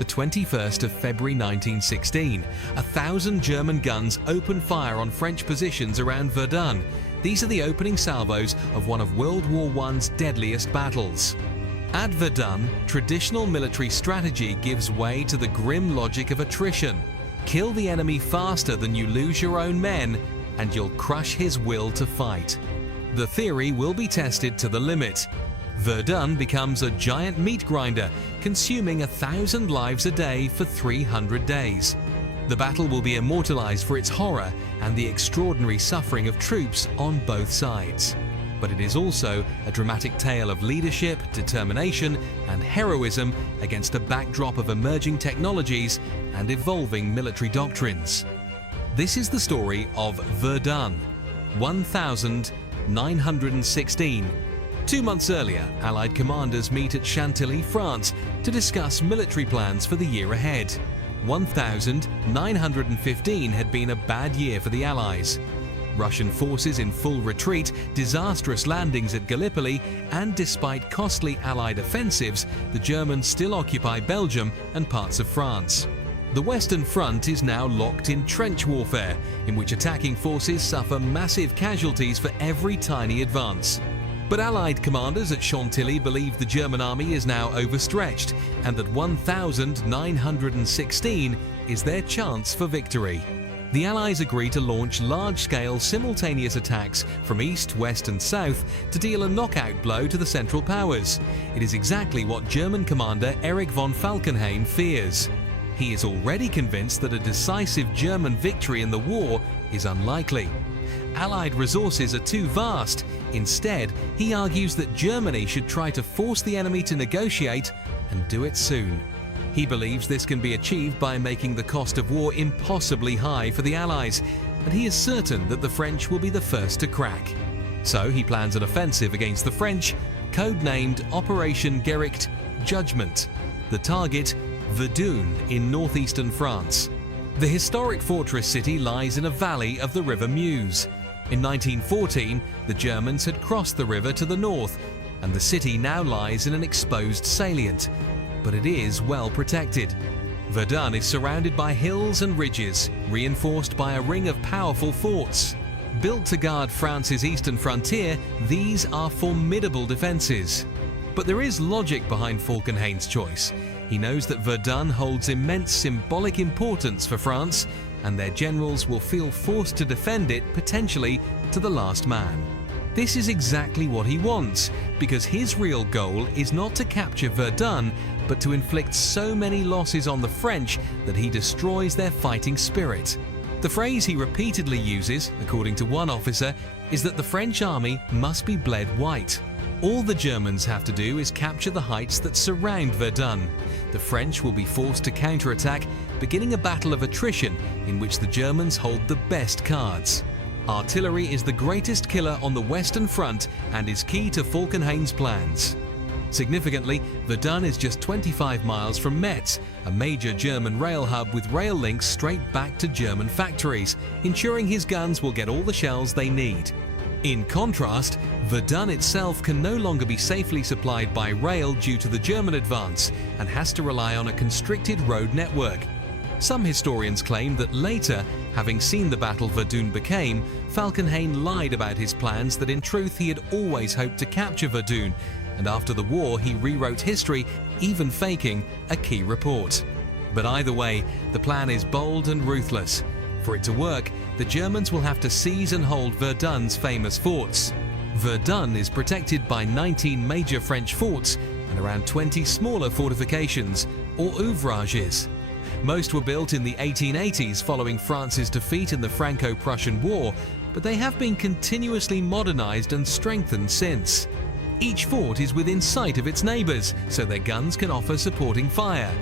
The 21st of February 1916, 1,000 German guns open fire on French positions around Verdun. These are the opening salvos of one of World War I's deadliest battles. At Verdun, traditional military strategy gives way to the grim logic of attrition. Kill the enemy faster than you lose your own men, and you'll crush his will to fight. The theory will be tested to the limit. Verdun becomes a giant meat grinder, consuming 1,000 lives a day for 300 days. The battle will be immortalized for its horror and the extraordinary suffering of troops on both sides. But it is also a dramatic tale of leadership, determination, and heroism against a backdrop of emerging technologies and evolving military doctrines. This is the story of Verdun, 1916. 2 months earlier, Allied commanders meet at Chantilly, France, to discuss military plans for the year ahead. 1915 had been a bad year for the Allies. Russian forces in full retreat, disastrous landings at Gallipoli, and despite costly Allied offensives, the Germans still occupy Belgium and parts of France. The Western Front is now locked in trench warfare, in which attacking forces suffer massive casualties for every tiny advance. But Allied commanders at Chantilly believe the German army is now overstretched and that 1916 is their chance for victory. The Allies agree to launch large-scale simultaneous attacks from east, west and south to deal a knockout blow to the Central Powers. It is exactly what German commander Erich von Falkenhayn fears. He is already convinced that a decisive German victory in the war is unlikely. Allied resources are too vast. Instead, he argues that Germany should try to force the enemy to negotiate and do it soon. He believes this can be achieved by making the cost of war impossibly high for the Allies, and he is certain that the French will be the first to crack. So he plans an offensive against the French, codenamed Operation Gericht Judgment. The target, Verdun in northeastern France. The historic fortress city lies in a valley of the River Meuse. In 1914, the Germans had crossed the river to the north, and the city now lies in an exposed salient. But it is well protected. Verdun is surrounded by hills and ridges, reinforced by a ring of powerful forts. Built to guard France's eastern frontier, these are formidable defenses. But there is logic behind Falkenhayn's choice. He knows that Verdun holds immense symbolic importance for France, and their generals will feel forced to defend it potentially to the last man. This is exactly what he wants, because his real goal is not to capture Verdun, but to inflict so many losses on the French that he destroys their fighting spirit. The phrase he repeatedly uses, according to one officer, is that the French army must be bled white. All the Germans have to do is capture the heights that surround Verdun. The French will be forced to counterattack, beginning a battle of attrition in which the Germans hold the best cards. Artillery is the greatest killer on the Western Front and is key to Falkenhayn's plans. Significantly, Verdun is just 25 miles from Metz, a major German rail hub with rail links straight back to German factories, ensuring his guns will get all the shells they need. In contrast, Verdun itself can no longer be safely supplied by rail due to the German advance and has to rely on a constricted road network. Some historians claim that later, having seen the battle Verdun became, Falkenhayn lied about his plans, that in truth he had always hoped to capture Verdun, and after the war he rewrote history, even faking a key report. But either way, the plan is bold and ruthless. For it to work, the Germans will have to seize and hold Verdun's famous forts. Verdun is protected by 19 major French forts and around 20 smaller fortifications, or ouvrages. Most were built in the 1880s following France's defeat in the Franco-Prussian War, but they have been continuously modernized and strengthened since. Each fort is within sight of its neighbors, so their guns can offer supporting fire.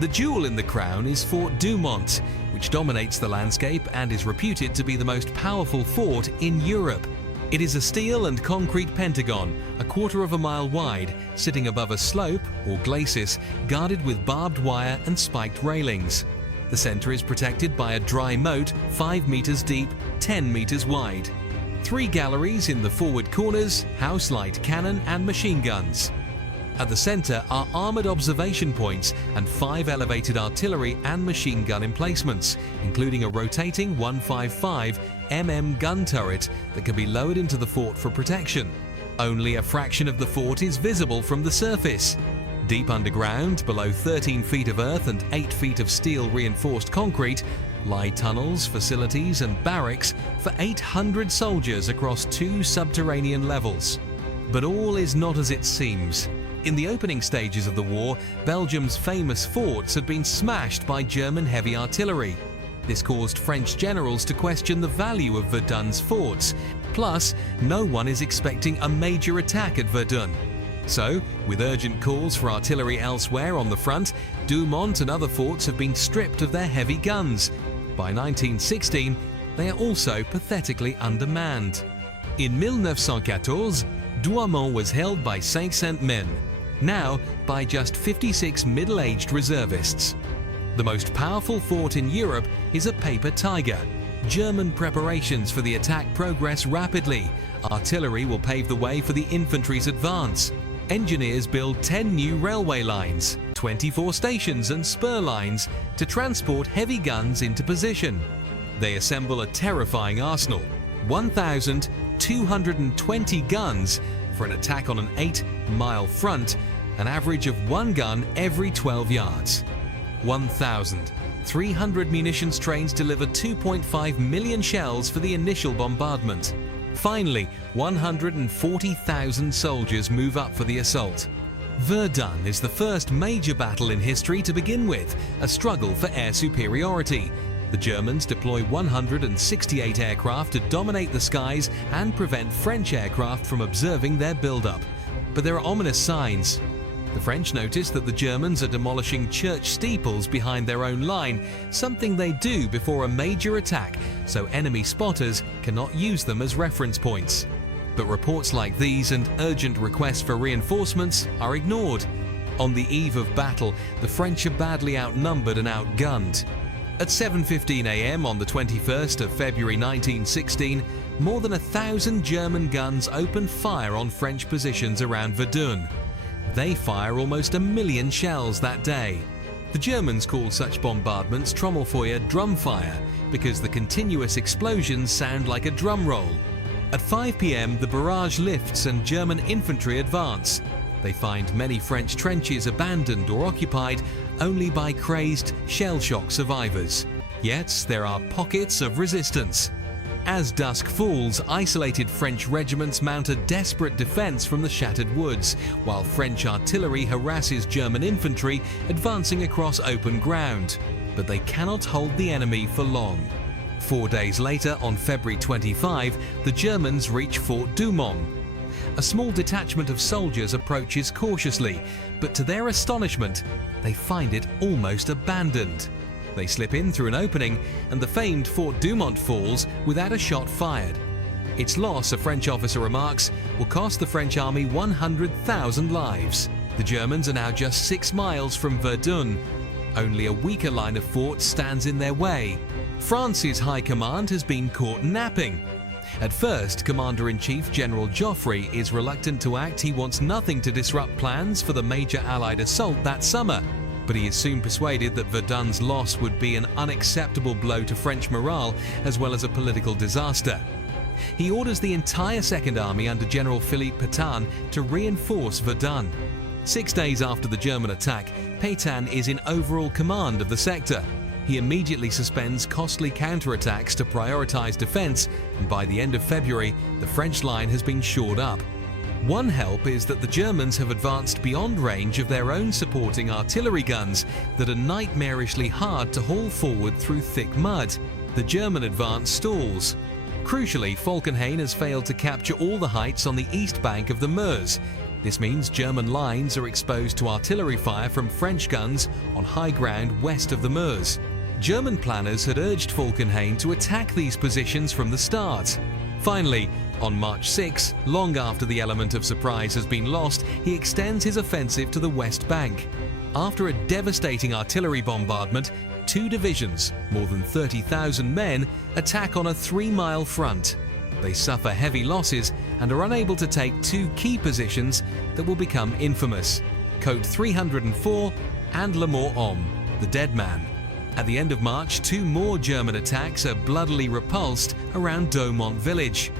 The jewel in the crown is Fort Douaumont, which dominates the landscape and is reputed to be the most powerful fort in Europe. It is a steel and concrete pentagon, 1/4 mile wide, sitting above a slope, or glacis, guarded with barbed wire and spiked railings. The center is protected by a dry moat 5 meters deep, 10 meters wide. 3 galleries in the forward corners house light cannon and machine guns. At the center are armored observation points and 5 elevated artillery and machine gun emplacements, including a rotating 155 mm gun turret that can be lowered into the fort for protection. Only a fraction of the fort is visible from the surface. Deep underground, below 13 feet of earth and 8 feet of steel reinforced concrete, lie tunnels, facilities and barracks for 800 soldiers across 2 subterranean levels. But all is not as it seems. In the opening stages of the war, Belgium's famous forts had been smashed by German heavy artillery. This caused French generals to question the value of Verdun's forts. Plus, no one is expecting a major attack at Verdun. So, with urgent calls for artillery elsewhere on the front, Douaumont and other forts have been stripped of their heavy guns. By 1916, they are also pathetically undermanned. In 1914, Douaumont was held by 500 men, now by just 56 middle-aged reservists. The most powerful fort in Europe is a paper tiger. German preparations for the attack progress rapidly. Artillery will pave the way for the infantry's advance. Engineers build 10 new railway lines, 24 stations and spur lines to transport heavy guns into position. They assemble a terrifying arsenal, 1,220 guns for an attack on an 8-mile front, an average of 1 gun every 12 yards. 1,300 munitions trains delivered 2.5 million shells for the initial bombardment. Finally, 140,000 soldiers move up for the assault. Verdun is the first major battle in history to begin with, a struggle for air superiority. The Germans deploy 168 aircraft to dominate the skies and prevent French aircraft from observing their build-up. But there are ominous signs. The French notice that the Germans are demolishing church steeples behind their own line, something they do before a major attack, so enemy spotters cannot use them as reference points. But reports like these and urgent requests for reinforcements are ignored. On the eve of battle, the French are badly outnumbered and outgunned. At 7:15 a.m. on the 21st of February 1916, more than 1,000 German guns open fire on French positions around Verdun. They fire almost 1 million shells that day. The Germans call such bombardments Trommelfeuer drum fire because the continuous explosions sound like a drum roll. At 5 p.m. the barrage lifts and German infantry advance. They find many French trenches abandoned or occupied only by crazed shell shock survivors. Yet there are pockets of resistance. As dusk falls, isolated French regiments mount a desperate defense from the shattered woods, while French artillery harasses German infantry advancing across open ground. But they cannot hold the enemy for long. 4 days later, on February 25, the Germans reach Fort Douaumont. A small detachment of soldiers approaches cautiously, but to their astonishment, they find it almost abandoned. They slip in through an opening, and the famed Fort Douaumont falls without a shot fired. Its loss, a French officer remarks, will cost the French army 100,000 lives. The Germans are now just 6 miles from Verdun. Only a weaker line of forts stands in their way. France's high command has been caught napping. At first, Commander-in-Chief General Joffre is reluctant to act. He wants nothing to disrupt plans for the major Allied assault that summer. But he is soon persuaded that Verdun's loss would be an unacceptable blow to French morale as well as a political disaster. He orders the entire Second Army under General Philippe Pétain to reinforce Verdun. 6 days after the German attack, Pétain is in overall command of the sector. He immediately suspends costly counterattacks to prioritize defense, and by the end of February, the French line has been shored up. One help is that the Germans have advanced beyond range of their own supporting artillery guns that are nightmarishly hard to haul forward through thick mud. The German advance stalls. Crucially, Falkenhayn has failed to capture all the heights on the east bank of the Meuse. This means German lines are exposed to artillery fire from French guns on high ground west of the Meuse. German planners had urged Falkenhayn to attack these positions from the start. Finally, on March 6, long after the element of surprise has been lost, he extends his offensive to the west bank. After a devastating artillery bombardment, 2 divisions, more than 30,000 men, attack on a 3-mile front. They suffer heavy losses and are unable to take two key positions that will become infamous: Côte 304 and Le Mort-Homme, the dead man. At the end of March, two more German attacks are bloodily repulsed around Douaumont village.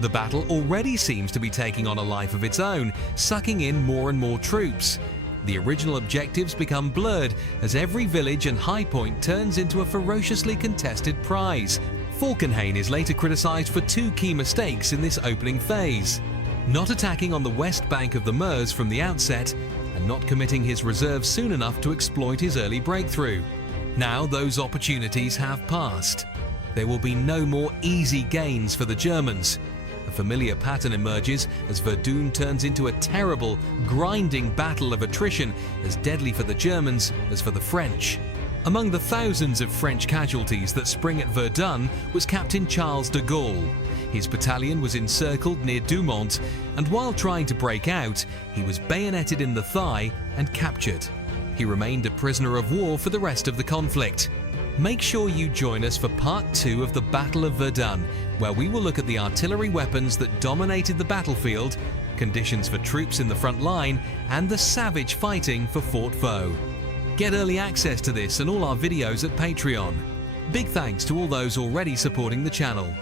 The battle already seems to be taking on a life of its own, sucking in more and more troops. The original objectives become blurred as every village and high point turns into a ferociously contested prize. Falkenhayn is later criticized for two key mistakes in this opening phase: not attacking on the west bank of the Meuse from the outset, and not committing his reserves soon enough to exploit his early breakthrough. Now those opportunities have passed. There will be no more easy gains for the Germans. A familiar pattern emerges as Verdun turns into a terrible, grinding battle of attrition, as deadly for the Germans as for the French. Among the thousands of French casualties that spring at Verdun was Captain Charles de Gaulle. His battalion was encircled near Douaumont, and while trying to break out, he was bayoneted in the thigh and captured. He remained a prisoner of war for the rest of the conflict. Make sure you join us for part 2 of the Battle of Verdun, where we will look at the artillery weapons that dominated the battlefield, conditions for troops in the front line, and the savage fighting for Fort Vaux. Get early access to this and all our videos at Patreon. Big thanks to all those already supporting the channel.